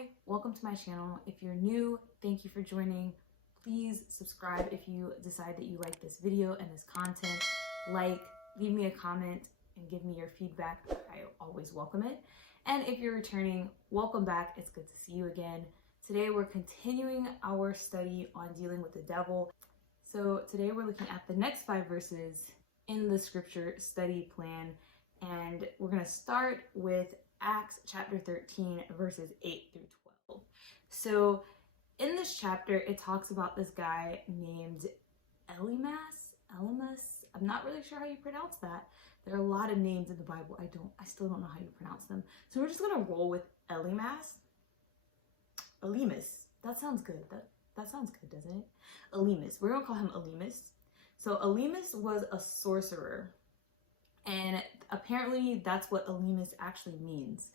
Hi, welcome to my channel. If you're new, thank you for joining. Please subscribe if you decide that you like this video and this content. Like, leave me a comment and give me your feedback. I always welcome it. And if you're returning, welcome back. It's good to see you again. Today we're continuing our study on dealing with the devil. So today we're looking at the next 5 verses in the scripture study plan, and we're going to start with Acts chapter 13 verses 8 through 12. So in this chapter, it talks about this guy named Elymas. I'm not really sure how you pronounce that. There are a lot of names in the Bible. I still don't know how you pronounce them. So we're just gonna roll with Elymas. That sounds good. That sounds good, doesn't it? Elymas. We're gonna call him Elymas. So Elymas was a sorcerer. And apparently that's what Elymas actually means.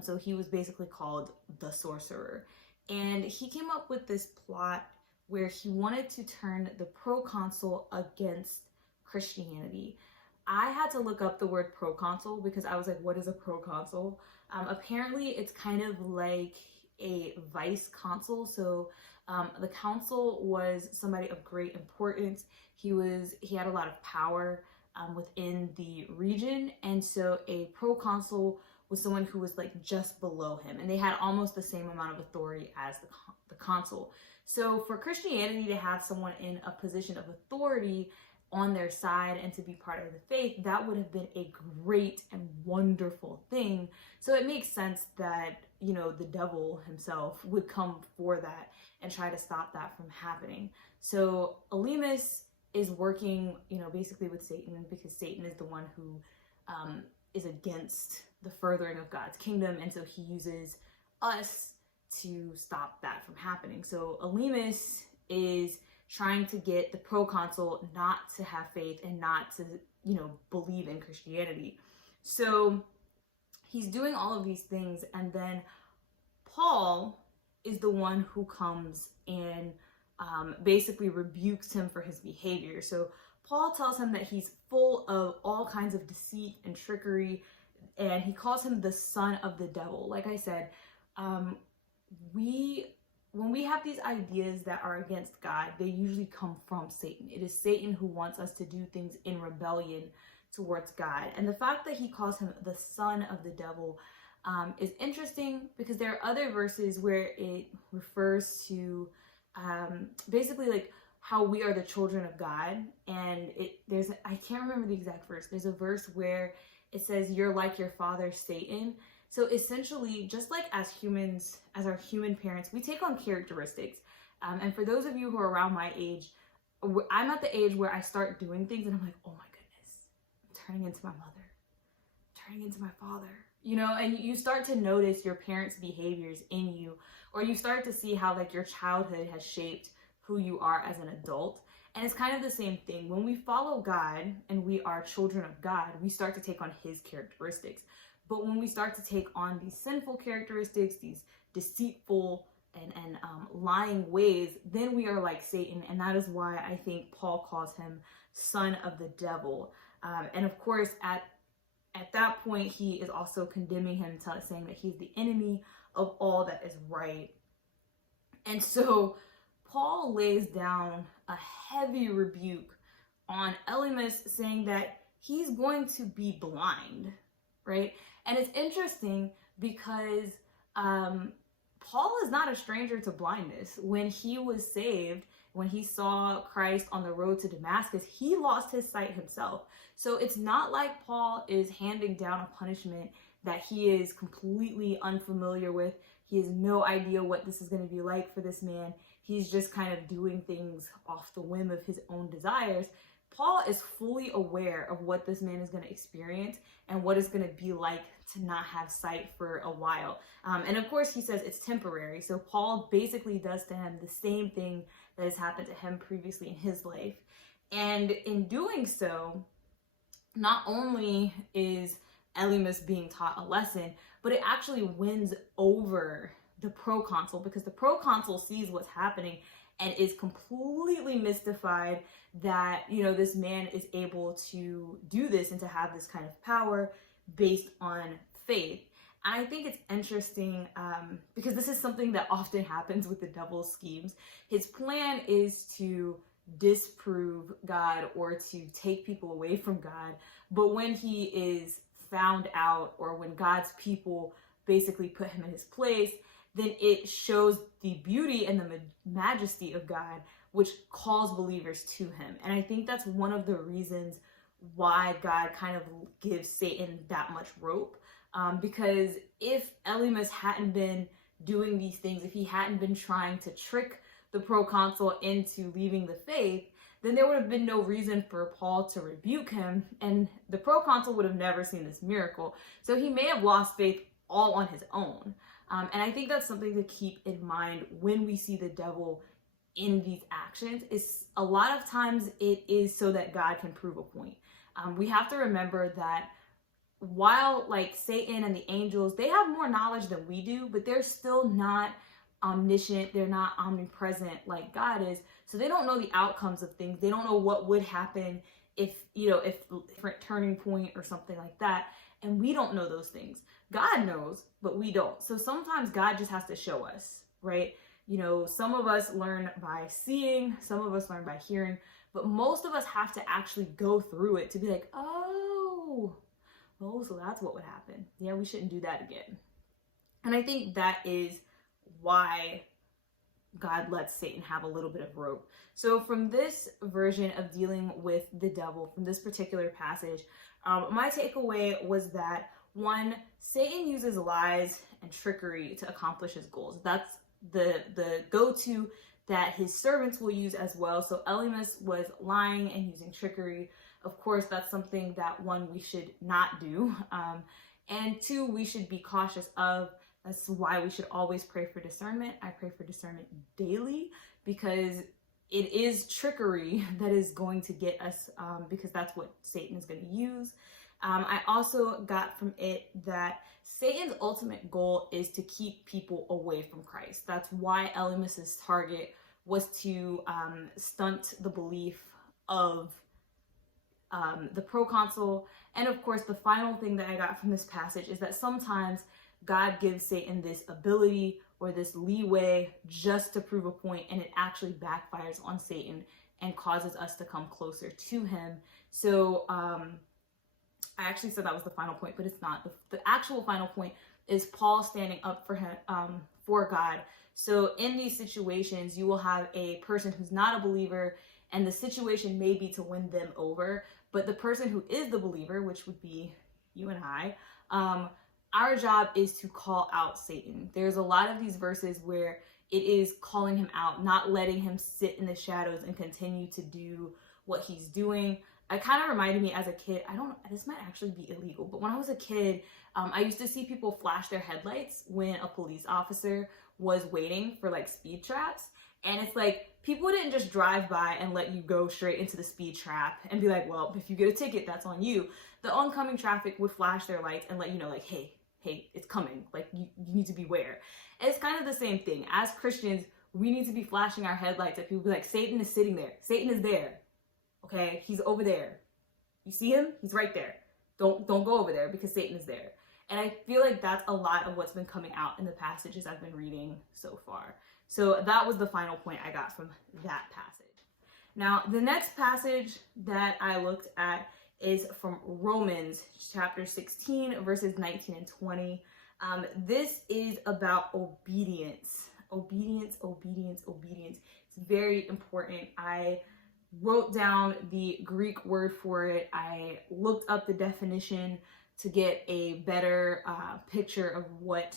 So he was basically called the sorcerer. And he came up with this plot where he wanted to turn the proconsul against Christianity. I had to look up the word proconsul because I was like, what is a proconsul? Apparently it's kind of like a vice consul. So the consul was somebody of great importance. He had a lot of power within the region, and so a proconsul was someone who was like just below him, and they had almost the same amount of authority as the consul. So for Christianity to have someone in a position of authority on their side and to be part of the faith, that would have been a great and wonderful thing. So it makes sense that, you know, the devil himself would come for that and try to stop that from happening. So Elymas is working, you know, basically with Satan, because Satan is the one who is against the furthering of God's kingdom, and so he uses us to stop that from happening. So Elymas is trying to get the proconsul not to have faith and not to, you know, believe in Christianity. So he's doing all of these things, and then Paul is the one who comes and basically rebukes him for his behavior. So Paul tells him that he's full of all kinds of deceit and trickery, and he calls him the son of the devil. Like I said, when we have these ideas that are against God, they usually come from Satan. It is Satan who wants us to do things in rebellion towards God. And the fact that he calls him the son of the devil is interesting, because there are other verses where it refers to basically like how we are the children of God. And I can't remember the exact verse. There's a verse where it says, you're like your father, Satan. So essentially, just like as humans, as our human parents, we take on characteristics. And for those of you who are around my age, I'm at the age where I start doing things and I'm like, oh my goodness, I'm turning into my mother, I'm turning into my father. You know, and you start to notice your parents' behaviors in you, or you start to see how like your childhood has shaped who you are as an adult. And it's kind of the same thing. When we follow God and we are children of God, we start to take on his characteristics. But when we start to take on these sinful characteristics, these deceitful and lying ways, then we are like Satan. And that is why I think Paul calls him son of the devil. And of course, at that point, he is also condemning him, saying that he's the enemy of all that is right. And so Paul lays down a heavy rebuke on Elymas, saying that he's going to be blind, right? And it's interesting because Paul is not a stranger to blindness. When he was saved, when he saw Christ on the road to Damascus, he lost his sight himself. So it's not like Paul is handing down a punishment that he is completely unfamiliar with. He has no idea what this is going to be like for this man. He's just kind of doing things off the whim of his own desires. Paul is fully aware of what this man is going to experience and what it's going to be like to not have sight for a while. And of course, he says it's temporary. So Paul basically does to him the same thing that has happened to him previously in his life. And in doing so, not only is Elymas being taught a lesson, but it actually wins over the proconsul, because the proconsul sees what's happening and is completely mystified that, you know, this man is able to do this and to have this kind of power based on faith. And I think it's interesting because this is something that often happens with the devil's schemes. His plan is to disprove God or to take people away from God. But when he is found out, or when God's people basically put him in his place, then it shows the beauty and the majesty of God, which calls believers to him. And I think that's one of the reasons why God kind of gives Satan that much rope. Because if Elymas hadn't been doing these things, if he hadn't been trying to trick the proconsul into leaving the faith, then there would have been no reason for Paul to rebuke him, and the proconsul would have never seen this miracle. So he may have lost faith all on his own. And I think that's something to keep in mind when we see the devil in these actions. Is a lot of times it is so that God can prove a point. We have to remember that while like Satan and the angels, they have more knowledge than we do, but they're still not omniscient, they're not omnipresent like God is. So they don't know the outcomes of things. They don't know what would happen if different turning point or something like that. And we don't know those things. God knows, but we don't. So sometimes God just has to show us, right? Some of us learn by seeing, some of us learn by hearing, but most of us have to actually go through it to be like, oh, so that's what would happen. Yeah, we shouldn't do that again. And I think that is why God lets Satan have a little bit of rope. So from this version of dealing with the devil, from this particular passage, my takeaway was that, one, Satan uses lies and trickery to accomplish his goals. That's the go-to that his servants will use as well. So Elymas was lying and using trickery. Of course, that's something that, one, we should not do. And two, we should be cautious of. That's why we should always pray for discernment. I pray for discernment daily because it is trickery that is going to get us, because that's what Satan is going to use. I also got from it that Satan's ultimate goal is to keep people away from Christ. That's why Elymas's target was to stunt the belief of the proconsul. And of course, the final thing that I got from this passage is that sometimes God gives Satan this ability or this leeway just to prove a point, and it actually backfires on Satan and causes us to come closer to him. So I actually said that was the final point, but it's not. The actual final point is Paul standing up for him, for God. So in these situations, you will have a person who's not a believer, and the situation may be to win them over, but the person who is the believer, which would be you and I, our job is to call out Satan. There's a lot of these verses where it is calling him out, not letting him sit in the shadows and continue to do what he's doing. It kind of reminded me as a kid, this might actually be illegal, but when I was a kid, I used to see people flash their headlights when a police officer was waiting for like speed traps. And it's like, people didn't just drive by and let you go straight into the speed trap and be like, well, if you get a ticket, that's on you. The oncoming traffic would flash their lights and let you know, like, hey, it's coming. Like, you need to beware. And it's kind of the same thing. As Christians, we need to be flashing our headlights at people, be like, Satan is sitting there. Satan is there. Okay, he's over there. You see him? He's right there. Don't go over there because Satan is there. And I feel like that's a lot of what's been coming out in the passages I've been reading so far. So that was the final point I got from that passage. Now, the next passage that I looked at is from Romans chapter 16, verses 19 and 20. This is about obedience. Obedience. It's very important. I wrote down the Greek word for it. I looked up the definition to get a better picture of what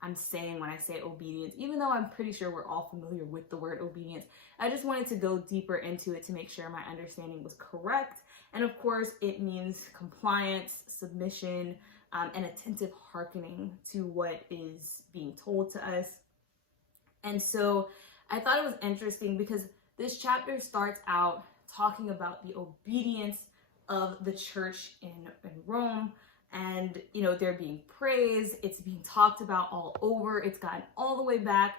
I'm saying when I say obedience, even though I'm pretty sure we're all familiar with the word obedience. I just wanted to go deeper into it to make sure my understanding was correct. And of course, it means compliance, submission, and attentive hearkening to what is being told to us. And so I thought it was interesting because this chapter starts out talking about the obedience of the church in Rome. And, they're being praised. It's being talked about all over. It's gotten all the way back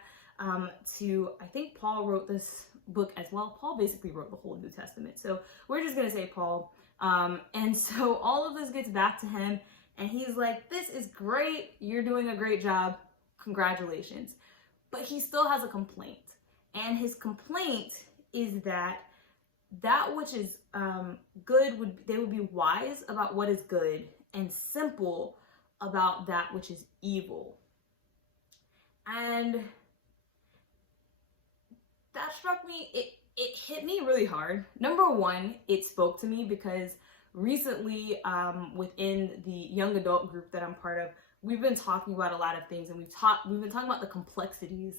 to, I think Paul wrote this book as well. Paul basically wrote the whole New Testament. So we're just going to say Paul. And so all of this gets back to him. And he's like, this is great. You're doing a great job. Congratulations. But he still has a complaint. And his complaint is that which is good, they would be wise about what is good and simple about that which is evil. And that struck me, it hit me really hard. Number one, it spoke to me because recently within the young adult group that I'm part of, we've been talking about a lot of things, and we've been talking about the complexities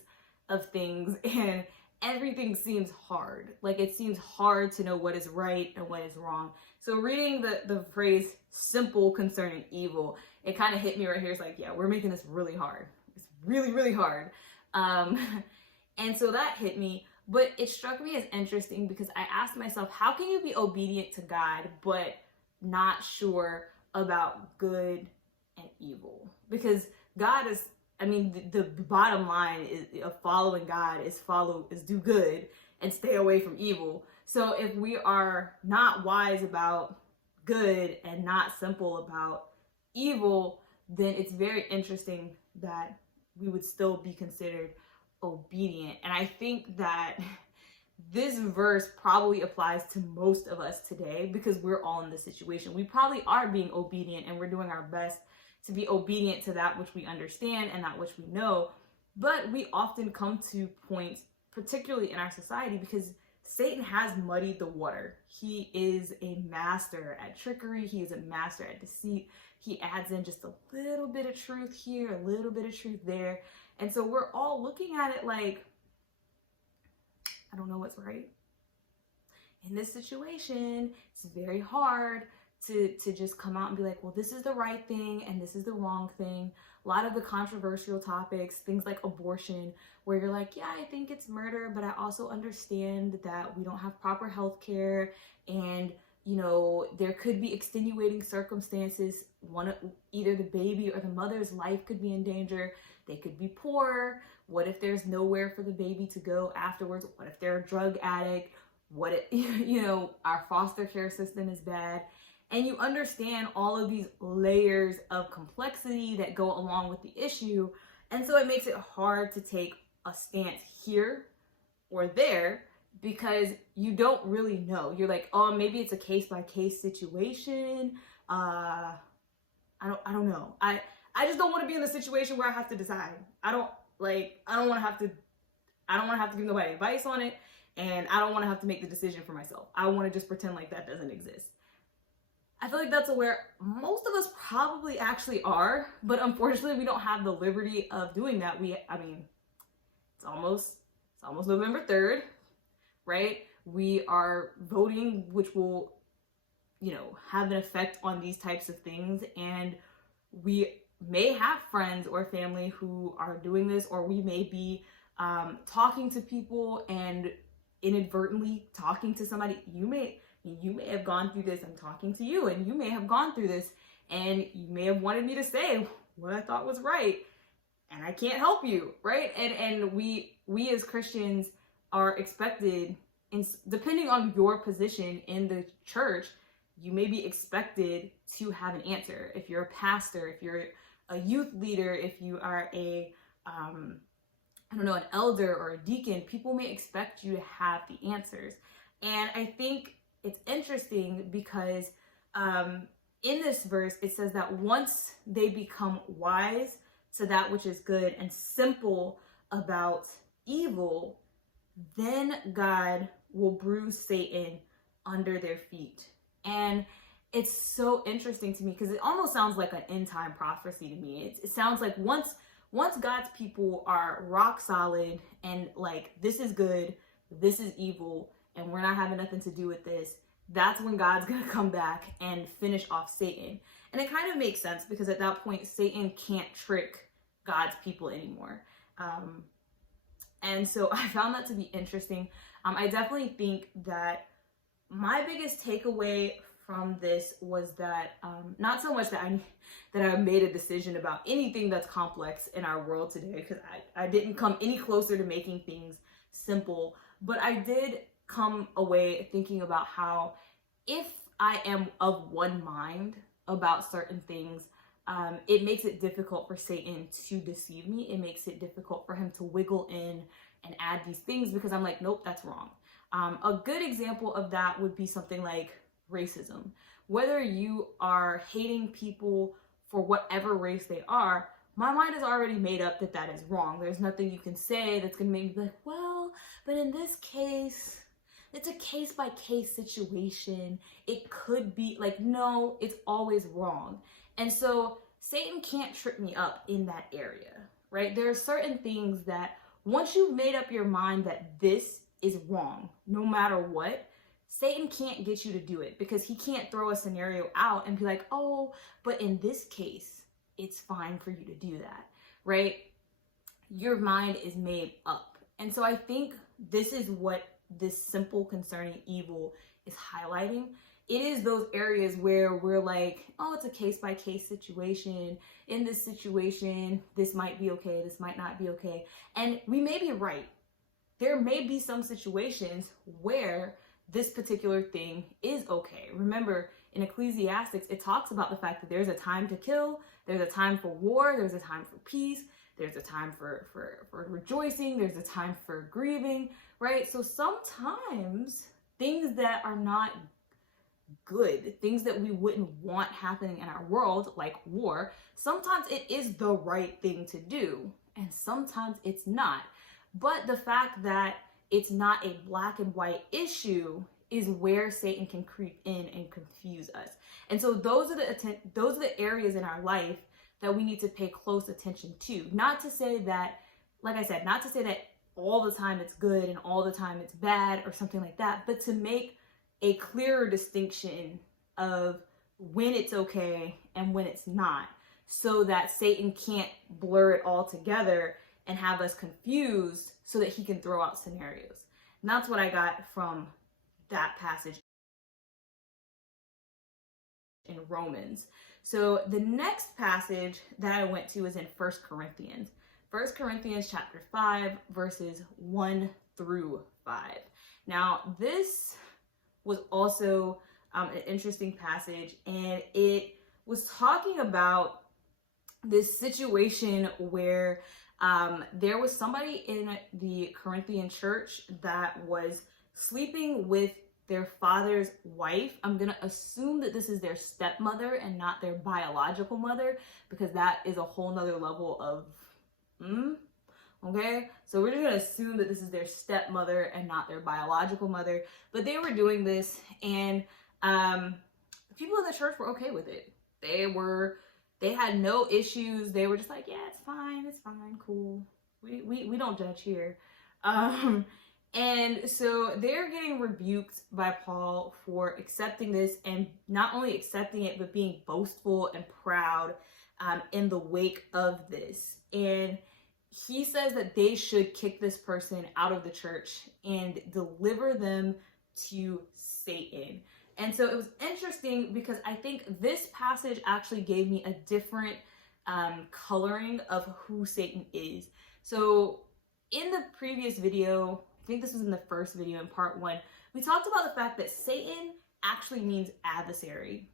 of things, and everything seems hard. Like, it seems hard to know what is right and what is wrong. So reading the phrase simple concerning evil, it kind of hit me right here. It's like, yeah, we're making this really hard. It's really, really hard. And so that hit me, but it struck me as interesting because I asked myself, how can you be obedient to God, but not sure about good and evil? Because God is, I mean, the bottom line is of following God is do good and stay away from evil. So if we are not wise about good and not simple about evil, then it's very interesting that we would still be considered obedient. And I think that this verse probably applies to most of us today because we're all in this situation. We probably are being obedient and we're doing our best to be obedient to that which we understand and that which we know. But we often come to points, particularly in our society, because Satan has muddied the water. He is a master at trickery. He is a master at deceit. He adds in just a little bit of truth here, a little bit of truth there. And so we're all looking at it like, I don't know what's right. In this situation, it's very hard to just come out and be like, well, this is the right thing and this is the wrong thing. A lot of the controversial topics, things like abortion, where you're like, yeah, I think it's murder, but I also understand that we don't have proper health care, and you know, there could be extenuating circumstances. Either the baby or the mother's life could be in danger. They could be poor. What if there's nowhere for the baby to go afterwards? What if they're a drug addict? What if, you know, our foster care system is bad? And you understand all of these layers of complexity that go along with the issue. And so it makes it hard to take a stance here or there because you don't really know. You're like, oh, maybe it's a case by case situation. I don't know. I just don't want to be in a situation where I have to decide. I don't want to have to give nobody advice on it, and I don't want to have to make the decision for myself. I want to just pretend like that doesn't exist. I feel like that's where most of us probably actually are, but unfortunately we don't have the liberty of doing that. It's almost November 3rd, right? We are voting, which will, you know, have an effect on these types of things, and we may have friends or family who are doing this, or we may be talking to people and inadvertently talking to somebody. You may have gone through this. I'm talking to you, and you may have gone through this, and you may have wanted me to say what I thought was right, and I can't help you, right? And we as Christians are expected, depending on your position in the church, you may be expected to have an answer. If you're a pastor, if you're a youth leader, if you are an elder or a deacon, people may expect you to have the answers. And I think it's interesting because in this verse, it says that once they become wise to that which is good and simple about evil, then God will bruise Satan under their feet. And it's so interesting to me because it almost sounds like an end time prophecy to me. It sounds like once God's people are rock solid and like, this is good, this is evil, and we're not having nothing to do with this, that's when God's going to come back and finish off Satan. And it kind of makes sense because at that point, Satan can't trick God's people anymore. And so I found that to be interesting. I definitely think that my biggest takeaway from this was that not so much that I made a decision about anything that's complex in our world today, because I didn't come any closer to making things simple, but I did come away thinking about how if I am of one mind about certain things, it makes it difficult for Satan to deceive me. It makes it difficult for him to wiggle in and add these things because I'm like, nope, that's wrong. A good example of that would be something like racism. Whether you are hating people for whatever race they are, my mind is already made up that that is wrong. There's nothing you can say that's going to make me be like, well, but in this case, it's a case by case situation. It could be like, no, it's always wrong. And so Satan can't trip me up in that area, right? There are certain things that once you've made up your mind that this is wrong, no matter what, Satan can't get you to do it because he can't throw a scenario out and be like, oh, but in this case, it's fine for you to do that, right? Your mind is made up. And so I think this is what this simple concerning evil is highlighting. It is those areas where we're like, oh, it's a case by case situation. In this situation, this might be okay, this might not be okay. And we may be right. There may be some situations where this particular thing is okay. Remember, in Ecclesiastics, it talks about the fact that there's a time to kill, there's a time for war, there's a time for peace, there's a time for rejoicing, there's a time for grieving, right? So sometimes things that are not good, things that we wouldn't want happening in our world, like war, sometimes it is the right thing to do, and sometimes it's not. But the fact that it's not a black and white issue is where Satan can creep in and confuse us. And so those are the areas in our life that we need to pay close attention to. Not to say that, like I said, not to say that all the time it's good and all the time it's bad or something like that, but to make a clearer distinction of when it's okay and when it's not, so that Satan can't blur it all together and have us confused so that he can throw out scenarios. And that's what I got from that passage in Romans. So the next passage that I went to is in 1 Corinthians. 1 Corinthians chapter 5, verses 1 through 5. Now, this was also an interesting passage, and it was talking about this situation where there was somebody in the Corinthian church that was sleeping with their father's wife. I'm going to assume that this is their stepmother and not their biological mother, because that is a whole nother level of, okay? So we're just going to assume that this is their stepmother and not their biological mother. But they were doing this, and people in the church were okay with it. They had no issues. They were just like, yeah, it's fine, cool. We don't judge here. And so they're getting rebuked by Paul for accepting this, and not only accepting it, but being boastful and proud in the wake of this. And he says that they should kick this person out of the church and deliver them to Satan. And so it was interesting because I think this passage actually gave me a different coloring of who Satan is. So in the previous video, I think this was in the first video in part 1, we talked about the fact that Satan actually means adversary.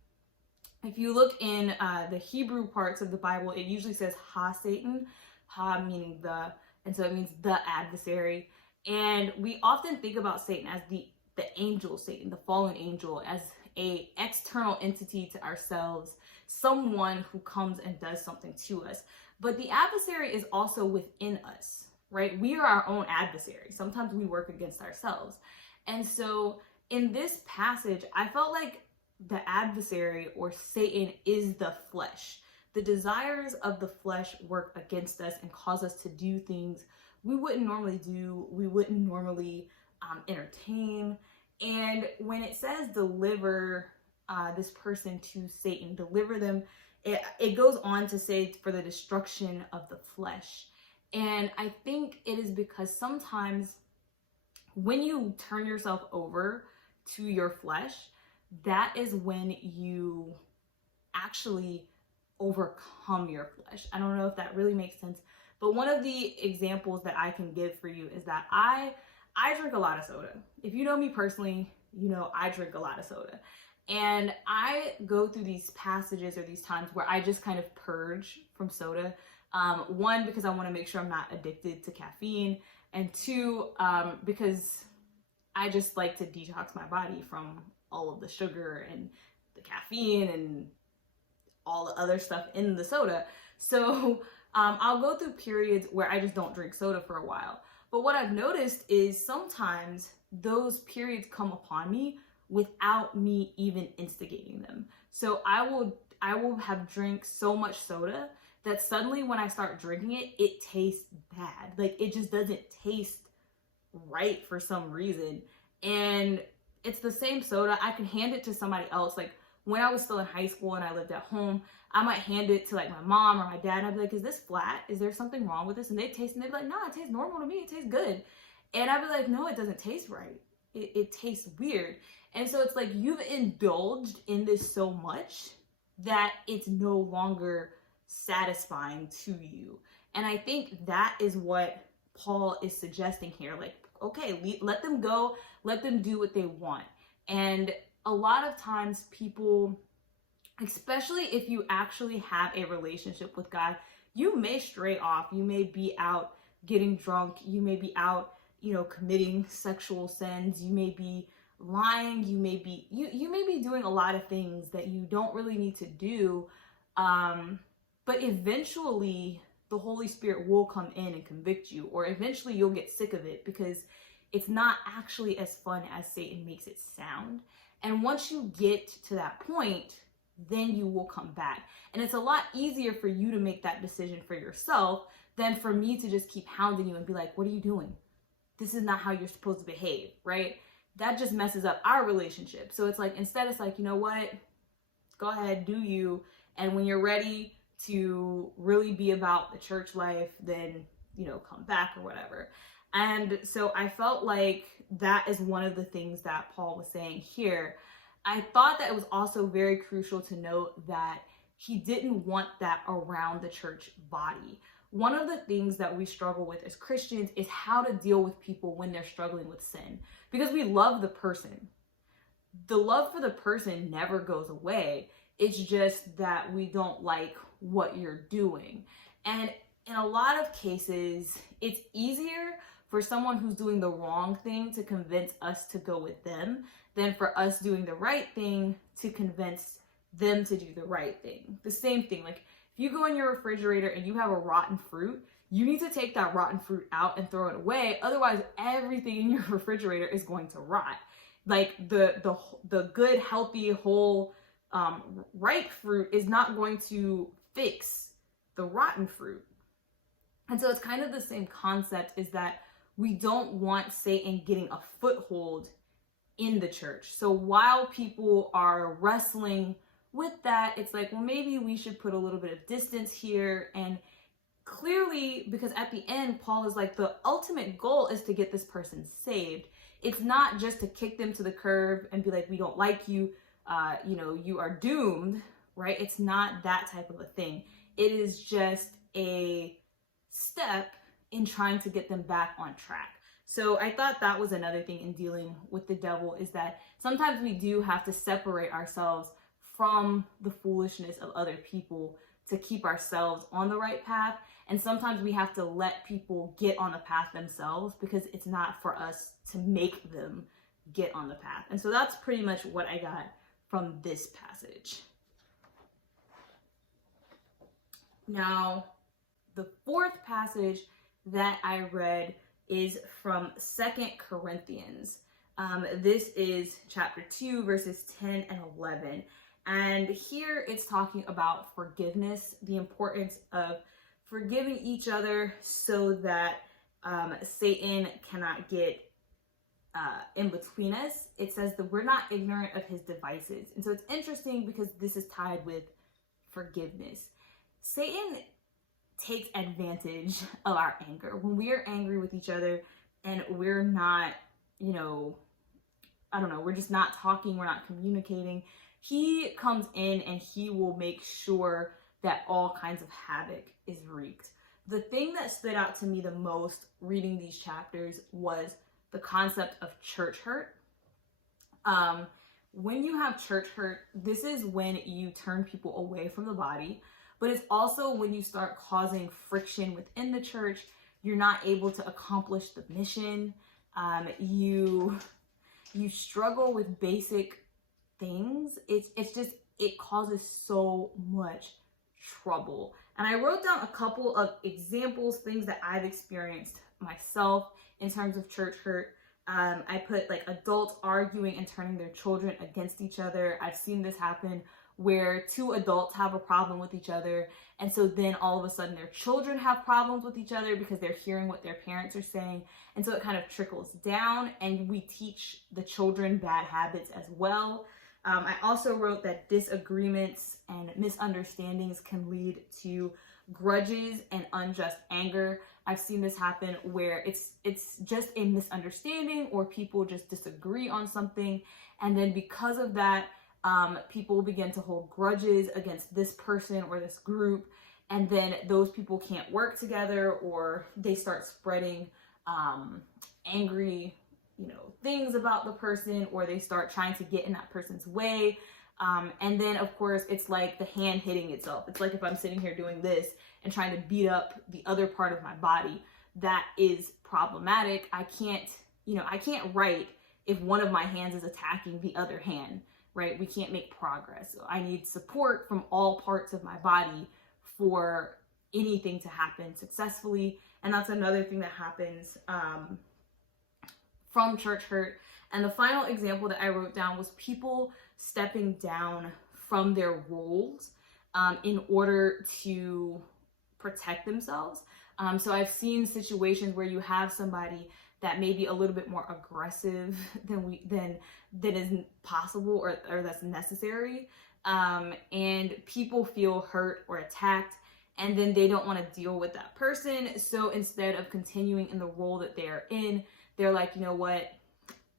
If you look in the Hebrew parts of the Bible, it usually says ha-Satan, ha meaning the, and so it means the adversary. And we often think about Satan as the angel Satan, the fallen angel, as a external entity to ourselves, someone who comes and does something to us. But the adversary is also within us, right? We are our own adversary. Sometimes we work against ourselves. And so in this passage, I felt like the adversary, or Satan, is the flesh. The desires of the flesh work against us and cause us to do things we wouldn't normally do, we wouldn't normally entertain. And when it says deliver this person to Satan, deliver them, it goes on to say for the destruction of the flesh. And I think it is because sometimes when you turn yourself over to your flesh, that is when you actually overcome your flesh. I don't know if that really makes sense, but one of the examples that I can give for you is that I drink a lot of soda. If you know me personally, you know I drink a lot of soda. And I go through these passages or these times where I just kind of purge from soda. One, because I want to make sure I'm not addicted to caffeine. And two, because I just like to detox my body from all of the sugar and the caffeine and all the other stuff in the soda. So I'll go through periods where I just don't drink soda for a while. But what I've noticed is sometimes those periods come upon me without me even instigating them. So I will have drank so much soda that suddenly when I start drinking it, it tastes bad. Like it just doesn't taste right for some reason. And it's the same soda. I can hand it to somebody else. Like when I was still in high school and I lived at home, I might hand it to like my mom or my dad and I'd be like, is this flat? Is there something wrong with this? And they'd taste it and they'd be like, no, it tastes normal to me. It tastes good. And I'd be like, no, it doesn't taste right. It tastes weird. And so it's like you've indulged in this so much that it's no longer satisfying to you. And I think that is what Paul is suggesting here. Like, okay, let them go, let them do what they want. And a lot of times people, especially if you actually have a relationship with God, you may stray off. You may be out getting drunk. You may be out, committing sexual sins. You may be lying. You may be doing a lot of things that you don't really need to do. But eventually the Holy Spirit will come in and convict you, or eventually you'll get sick of it because it's not actually as fun as Satan makes it sound. And once you get to that point, then you will come back. And it's a lot easier for you to make that decision for yourself than for me to just keep hounding you and be like, what are you doing? This is not how you're supposed to behave, right? That just messes up our relationship. So it's like, instead it's like, you know what? Go ahead, do you. And when you're ready to really be about the church life, then, come back or whatever. And so I felt like that is one of the things that Paul was saying here. I thought that it was also very crucial to note that he didn't want that around the church body. One of the things that we struggle with as Christians is how to deal with people when they're struggling with sin, because we love the person. The love for the person never goes away. It's just that we don't like what you're doing. And in a lot of cases, it's easier for someone who's doing the wrong thing to convince us to go with them than for us doing the right thing to convince them to do the right thing. The same thing, like if you go in your refrigerator and you have a rotten fruit, you need to take that rotten fruit out and throw it away. Otherwise, everything in your refrigerator is going to rot. Like the good, healthy, whole, ripe fruit is not going to fix the rotten fruit. And so it's kind of the same concept, is that we don't want Satan getting a foothold in the church. So while people are wrestling with that, it's like, well, maybe we should put a little bit of distance here. And clearly, because at the end, Paul is like, the ultimate goal is to get this person saved. It's not just to kick them to the curb and be like, we don't like you, you are doomed, right? It's not that type of a thing. It is just a step in trying to get them back on track. So I thought that was another thing in dealing with the devil, is that sometimes we do have to separate ourselves from the foolishness of other people to keep ourselves on the right path. And sometimes we have to let people get on the path themselves, because it's not for us to make them get on the path. And so that's pretty much what I got from this passage. Now, the fourth passage that I read is from 2 Corinthians. This is chapter 2, verses 10 and 11. And here it's talking about forgiveness, the importance of forgiving each other so that Satan cannot get in between us. It says that we're not ignorant of his devices. And so it's interesting because this is tied with forgiveness. Satan takes advantage of our anger. When we are angry with each other and we're not, we're just not talking, we're not communicating, he comes in and he will make sure that all kinds of havoc is wreaked. The thing that stood out to me the most reading these chapters was the concept of church hurt. when you have church hurt, this is when you turn people away from the body, but it's also when you start causing friction within the church. You're not able to accomplish the mission. You struggle with basic things. It causes so much trouble. And I wrote down a couple of examples, things that I've experienced myself in terms of church hurt. I put like adults arguing and turning their children against each other. I've seen this happen where two adults have a problem with each other, and so then all of a sudden their children have problems with each other because they're hearing what their parents are saying, and so it kind of trickles down, and we teach the children bad habits as well. I also wrote that disagreements and misunderstandings can lead to grudges and unjust anger. I've seen this happen where it's just a misunderstanding, or people just disagree on something, and then because of that, people begin to hold grudges against this person or this group, and then those people can't work together, or they start spreading angry, things about the person, or they start trying to get in that person's way. And then of course it's like the hand hitting itself. It's like if I'm sitting here doing this and trying to beat up the other part of my body, that is problematic. I can't write if one of my hands is attacking the other hand, right? We can't make progress. So I need support from all parts of my body for anything to happen successfully. And that's another thing that happens from church hurt. And the final example that I wrote down was people stepping down from their roles in order to protect themselves. So I've seen situations where you have somebody that may be a little bit more aggressive than is possible or that's necessary. And people feel hurt or attacked, and then they don't want to deal with that person. So instead of continuing in the role that they are in, they're like, you know what,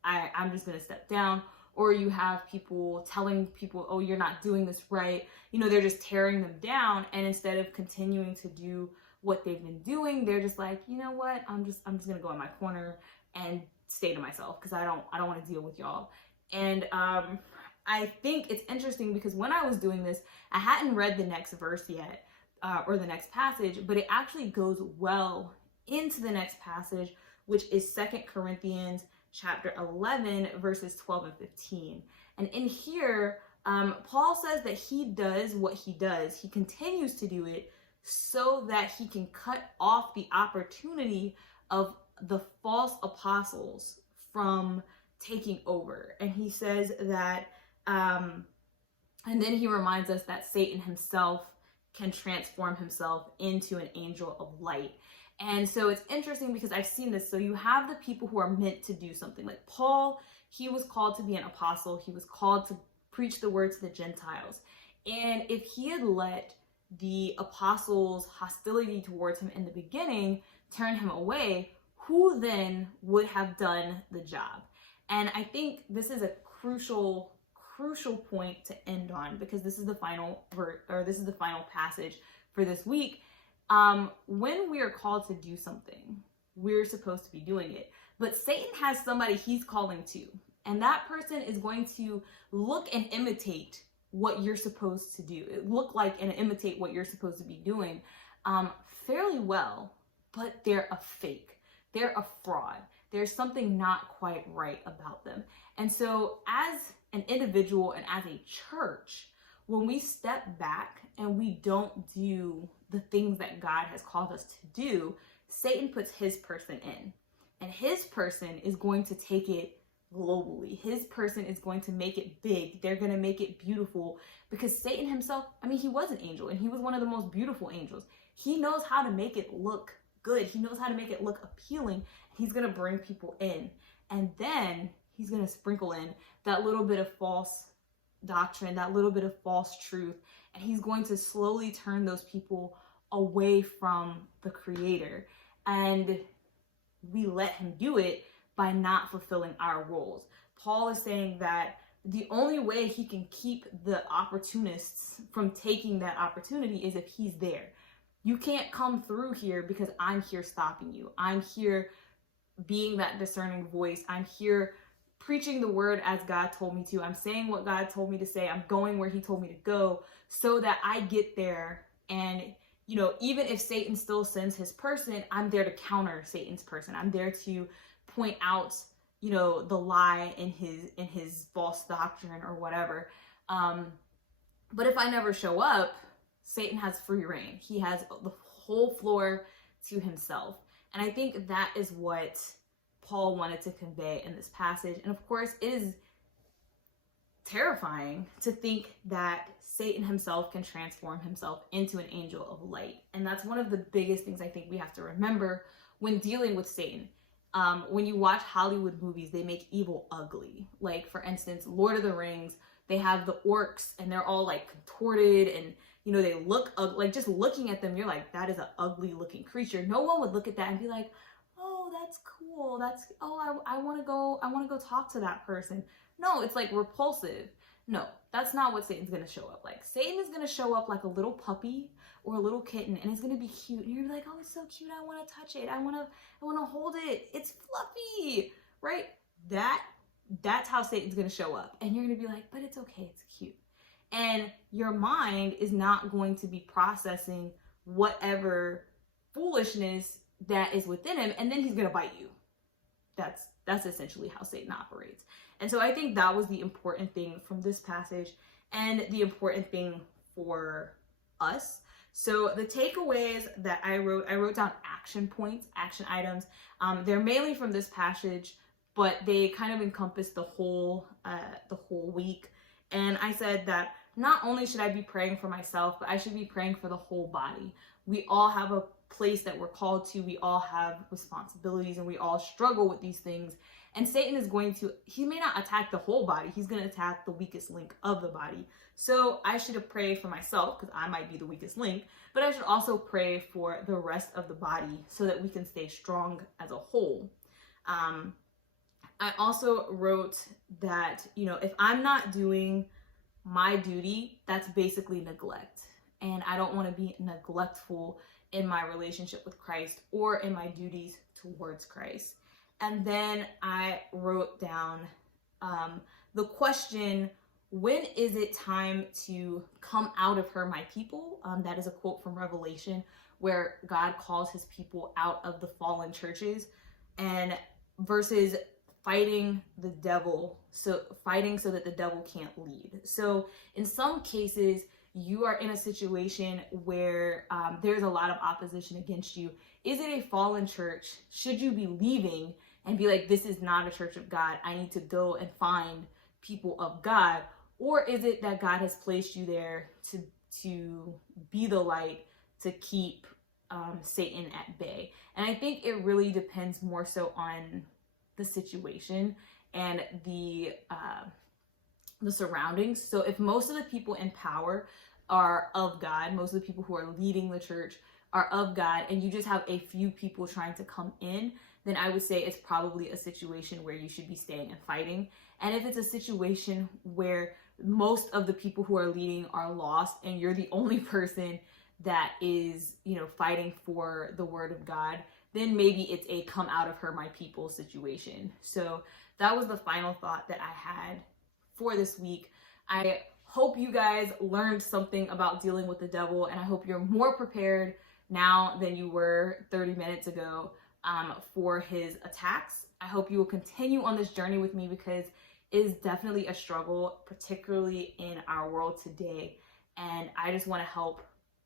I'm just going to step down. Or you have people telling people, oh, you're not doing this right. They're just tearing them down. And instead of continuing to do what they've been doing, they're just like, you know what, I'm just going to go in my corner and stay to myself because I don't want to deal with y'all. And I think it's interesting because when I was doing this, I hadn't read the next verse yet, or the next passage, but it actually goes well into the next passage, which is 2 Corinthians chapter 11, verses 12 and 15. And in here, Paul says that he does what he does. He continues to do it so that he can cut off the opportunity of the false apostles from taking over. And he says that, and then he reminds us that Satan himself can transform himself into an angel of light. And so it's interesting because I've seen this. So you have the people who are meant to do something. Like Paul, he was called to be an apostle. He was called to preach the word to the Gentiles. And if he had let the apostles' hostility towards him in the beginning turn him away, who then would have done the job? And I think this is a crucial point to end on, because this is the final passage for this week. When we are called to do something, we're supposed to be doing it. But Satan has somebody he's calling to, and that person is going to look and imitate what you're supposed to do. Look like and imitate what you're supposed to be doing fairly well, but they're a fake. They're a fraud. There's something not quite right about them. And so as an individual and as a church, when we step back and we don't do the things that God has called us to do, Satan puts his person in. And his person is going to take it globally. His person is going to make it big. They're going to make it beautiful, because Satan himself, he was an angel, and he was one of the most beautiful angels. He knows how to make it look good. He knows how to make it look appealing. He's going to bring people in. And then he's going to sprinkle in that little bit of false doctrine, that little bit of false truth. And he's going to slowly turn those people away from the Creator. And we let him do it by not fulfilling our roles. Paul is saying that the only way he can keep the opportunists from taking that opportunity is if he's there. You can't come through here because I'm here stopping you. I'm here being that discerning voice. I'm here preaching the word as God told me to. I'm saying what God told me to say. I'm going where he told me to go so that I get there. And, you know, even if Satan still sends his person, I'm there to counter Satan's person. I'm there to point out, you know, the lie in his false doctrine or whatever. But if I never show up, Satan has free reign. He has the whole floor to himself. And I think that is what Paul wanted to convey in this passage. And of course, it is terrifying to think that Satan himself can transform himself into an angel of light. And that's one of the biggest things I think we have to remember when dealing with Satan. When you watch Hollywood movies, they make evil ugly. Like, for instance, Lord of the Rings, they have the orcs and they're all like contorted and, you know, they look ugly. Like, just looking at them, you're like, that is an ugly looking creature. No one would look at that and be like, oh, that's cool. I want to go talk to that person. No, it's like repulsive. No, that's not what Satan's going to show up like. Satan is going to show up like a little puppy or a little kitten, and it's going to be cute. And you're like, oh, it's so cute. I want to touch it. I want to hold it. It's fluffy, right? That's how Satan's going to show up. And you're going to be like, but it's okay. It's cute. And your mind is not going to be processing whatever foolishness that is within him, and then he's going to bite you. That's essentially how Satan operates. And so I think that was the important thing from this passage and the important thing for us. So the takeaways that I wrote down action points, action items. They're mainly from this passage, but they kind of encompass the whole week. And I said that not only should I be praying for myself, but I should be praying for the whole body. We all have a place that we're called to. We all have responsibilities and we all struggle with these things. And Satan is he may not attack the whole body. He's going to attack the weakest link of the body. So I should pray for myself because I might be the weakest link, but I should also pray for the rest of the body so that we can stay strong as a whole. I also wrote that, you know, if I'm not doing my duty, that's basically neglect. And I don't want to be neglectful in my relationship with Christ or in my duties towards Christ. And then I wrote down the question, when is it time to come out of her, my people? That is a quote from Revelation where God calls his people out of the fallen churches, and versus fighting the devil, so that the devil can't lead. So in some cases, you are in a situation where there's a lot of opposition against you. Is it a fallen church? Should you be leaving and be like, this is not a church of God, I need to go and find people of God? Or is it that God has placed you there to be the light, to keep Satan at bay? And I think it really depends more so on the situation and the surroundings. So if most of the people in power are of God, most of the people who are leading the church are of God, and you just have a few people trying to come in, then I would say it's probably a situation where you should be staying and fighting. And if it's a situation where most of the people who are leading are lost and you're the only person that is, you know, fighting for the word of God, then maybe it's a come out of her, my people situation. So that was the final thought that I had for this week. I hope you guys learned something about dealing with the devil, and I hope you're more prepared now than you were 30 minutes ago for his attacks. I hope you will continue on this journey with me because it is definitely a struggle, particularly in our world today. And I just want to help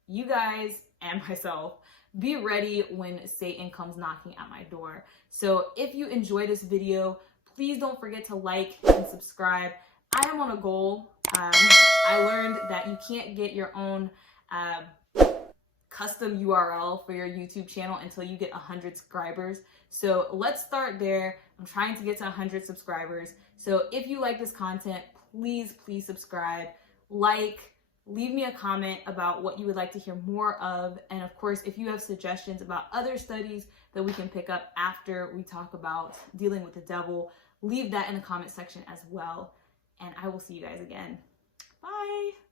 you guys and myself be ready when Satan comes knocking at my door. So if you enjoyed this video, please don't forget to like and subscribe. I am on a goal. I learned that you can't get your own custom URL for your YouTube channel until you get 100 subscribers. So let's start there. I'm trying to get to 100 subscribers. So if you like this content, please subscribe, leave me a comment about what you would like to hear more of. And of course, if you have suggestions about other studies that we can pick up after we talk about dealing with the devil, leave that in the comment section as well. And I will see you guys again. Bye.